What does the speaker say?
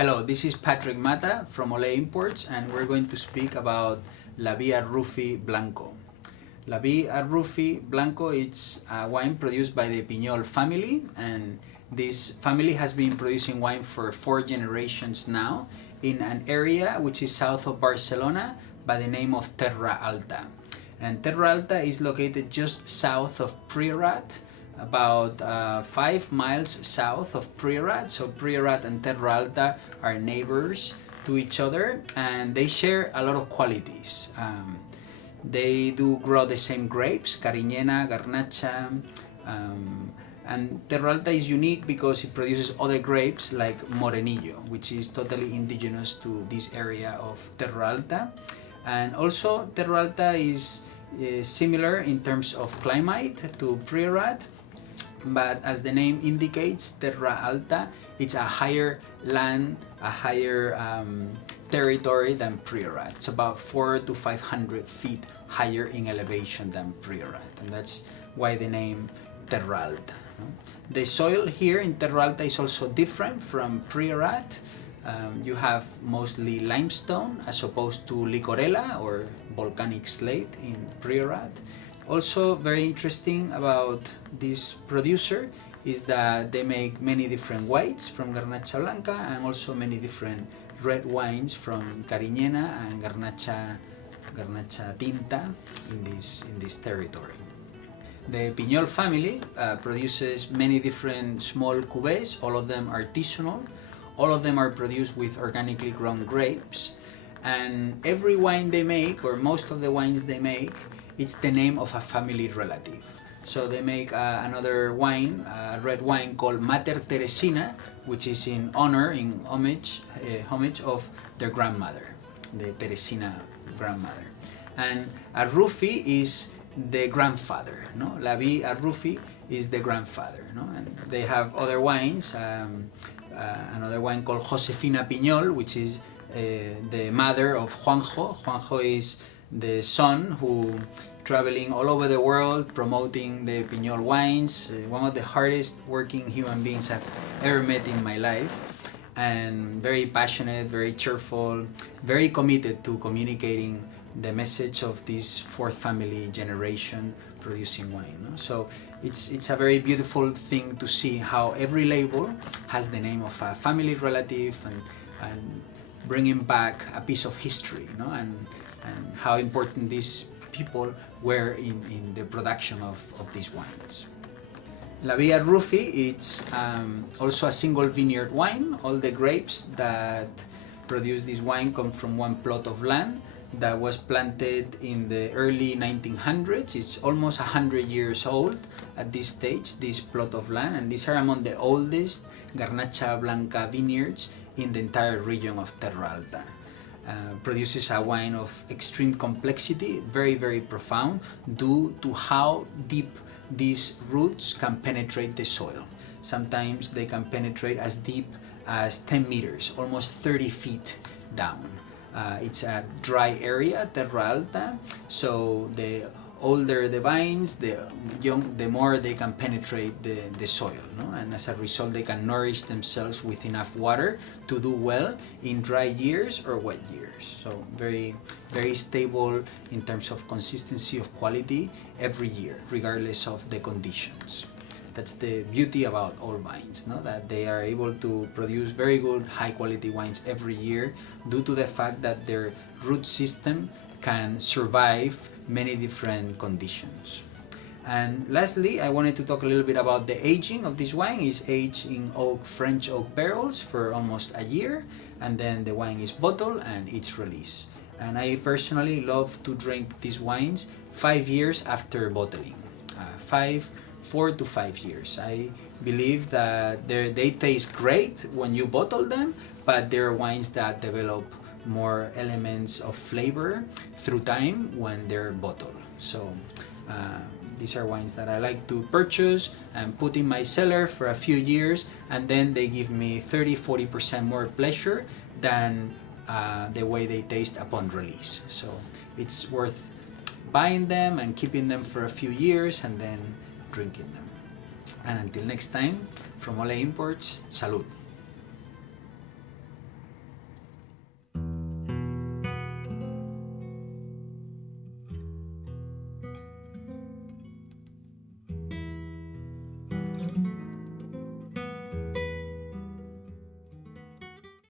Hello, this is Patrick Mata from Ole Imports, and we're going to speak about Lavi Arrufi Blanco. Lavi Arrufi Blanco is a wine produced by the Piñol family, and this family has been producing wine for 4 generations now in an area which is south of Barcelona by the name of Terra Alta. And Terra Alta is located just south of Priorat, about 5 miles south of Priorat. So Priorat and Terra Alta are neighbors to each other, and they share a lot of qualities. They do grow the same grapes, Cariñena, Garnacha, and Terra Alta is unique because it produces other grapes like Morenillo, which is totally indigenous to this area of Terra Alta. And also Terra Alta is similar in terms of climate to Priorat, but as the name indicates, Terra Alta, it's a higher land, a higher territory than Priorat. It's about 400 to 500 feet higher in elevation than Priorat, and that's why the name Terra Alta. The soil here in Terra Alta is also different from Priorat. You have mostly limestone as opposed to licorella or volcanic slate in Priorat. Also very interesting about this producer is that they make many different whites from Garnacha Blanca and also many different red wines from Cariñena and Garnacha Tinta in this territory. The Piñol family produces many different small cuvées, all of them artisanal. All of them are produced with organically grown grapes, and every wine they make, or most of the wines they make, it's the name of a family relative. So they make another wine, a red wine called Mater Teresina, which is in honor, in homage of their grandmother, the Teresina grandmother. And Arrufi is the grandfather, no? Lavi Arrufi is the grandfather, no? And they have other wines, another wine called Josefina Piñol, which is the mother of Juanjo. Juanjo is the son who traveling all over the world promoting the Piñol wines, one of the hardest working human beings I've ever met in my life, and very passionate, very cheerful, very committed to communicating the message of this 4th family generation producing wine, no? So it's a very beautiful thing to see how every label has the name of a family relative and bringing back a piece of history, no? And how important these people were in the production of these wines. Lavi Arrufi, it's also a single vineyard wine. All the grapes that produce this wine come from one plot of land that was planted in the early 1900s. It's almost 100 years old at this stage, this plot of land, and these are among the oldest Garnacha Blanca vineyards in the entire region of Terra Alta. Produces a wine of extreme complexity, very, very profound, due to how deep these roots can penetrate the soil. Sometimes they can penetrate as deep as 10 meters, almost 30 feet down. It's a dry area, Terra Alta, so the older the vines, the more they can penetrate the soil, no? And as a result they can nourish themselves with enough water to do well in dry years or wet years. So very, very stable in terms of consistency of quality every year, regardless of the conditions. That's the beauty about all vines, no? That they are able to produce very good, high quality wines every year due to the fact that their root system can survive many different conditions. And lastly, I wanted to talk a little bit about the aging of this wine. It's aged in French oak barrels for almost a year, and then the wine is bottled and it's released. And I personally love to drink these wines 5 years after bottling. 4 to 5 years. I believe that they taste great when you bottle them, but they're wines that develop more elements of flavor through time when they're bottled. So these are wines that I like to purchase and put in my cellar for a few years, and then they give me 30-40% more pleasure than the way they taste upon release. So it's worth buying them and keeping them for a few years and then drinking them. And until next time, from Ole Imports, salud!